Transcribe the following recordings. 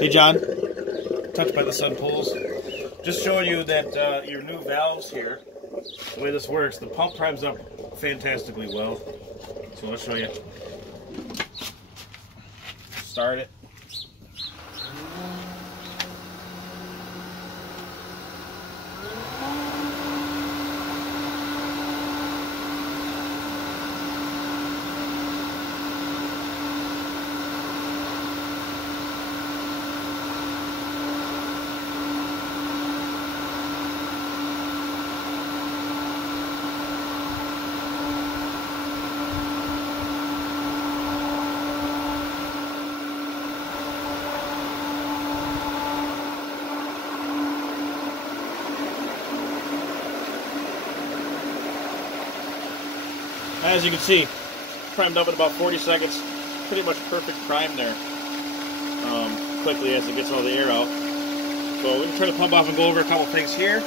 Hey John, touched by the sun poles. Just showing you that your new valves here, the way this works, the pump primes up fantastically well. So let's show you. Start it. As you can see, primed up in about 40 seconds. Pretty much perfect prime there. Quickly as it gets all the air out. So we can turn the pump off and go over a couple things here.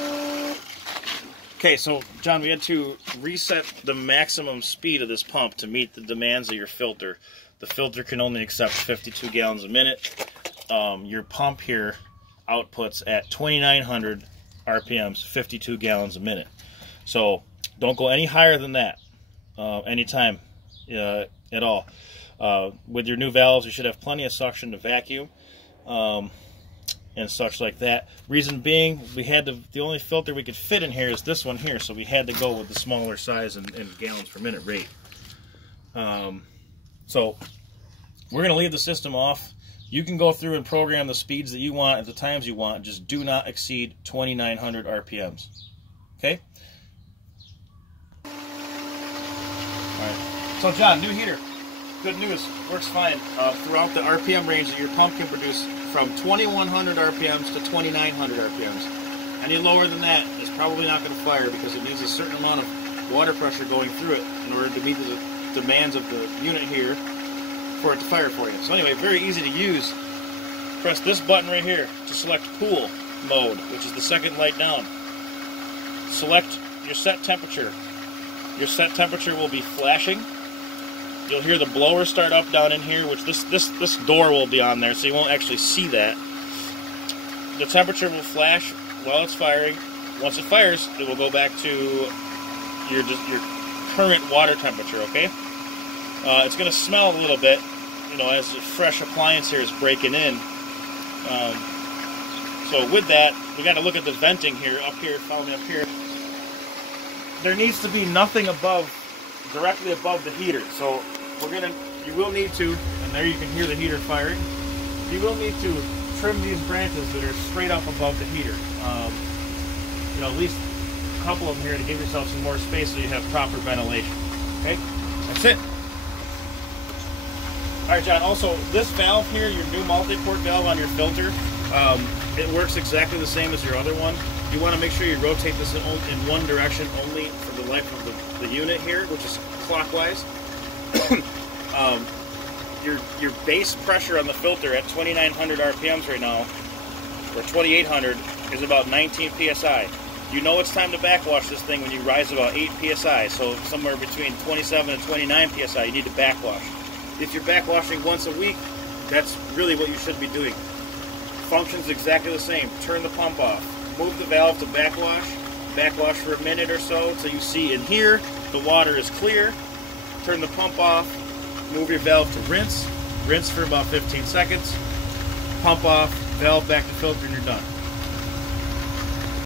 Okay, so John, we had to reset the maximum speed of this pump to meet the demands of your filter. The filter can only accept 52 gallons a minute. Your pump here outputs at 2,900 RPMs, 52 gallons a minute. So don't go any higher than that. Anytime at all. With your new valves, you should have plenty of suction to vacuum and such like that. Reason being, we had the only filter we could fit in here is this one here, so we had to go with the smaller size and gallons per minute rate. So we're going to leave the system off. You can go through and program the speeds that you want at the times you want. Just do not exceed 2,900 RPMs. Okay? So John, new heater. Good news, works fine. Throughout the RPM range that your pump can produce from 2,100 RPMs to 2,900 RPMs. Any lower than that is probably not going to fire because it needs a certain amount of water pressure going through it in order to meet the demands of the unit here for it to fire for you. So anyway, very easy to use. Press this button right here to select cool mode, which is the second light down. Select your set temperature. Your set temperature will be flashing. You'll hear the blower start up down in here, which this door will be on there, so you won't actually see that. The temperature will flash while it's firing. Once it fires, it will go back to your current water temperature, okay? It's going to smell a little bit, you know, as a fresh appliance here is breaking in. So with that, we got to look at the venting here, up here, follow me up here. There needs to be nothing directly above the heater. So you will need to, and there you can hear the heater firing. You will need to trim these branches that are straight up above the heater. You know, at least a couple of them here to give yourself some more space so you have proper ventilation. Okay, that's it. All right, John. Also, this valve here, your new multi-port valve on your filter, it works exactly the same as your other one. You want to make sure you rotate this in one direction only for the life of the unit here, which is clockwise. Your base pressure on the filter at 2,900 RPMs right now, or 2,800, is about 19 PSI. You know it's time to backwash this thing when you rise about 8 PSI, so somewhere between 27 and 29 PSI, you need to backwash. If you're backwashing once a week, that's really what you should be doing. Functions exactly the same. Turn the pump off. Move the valve to backwash for a minute or so until you see in here the water is clear. Turn the pump off, move your valve to rinse for about 15 seconds, pump off, valve back to filter, and you're done.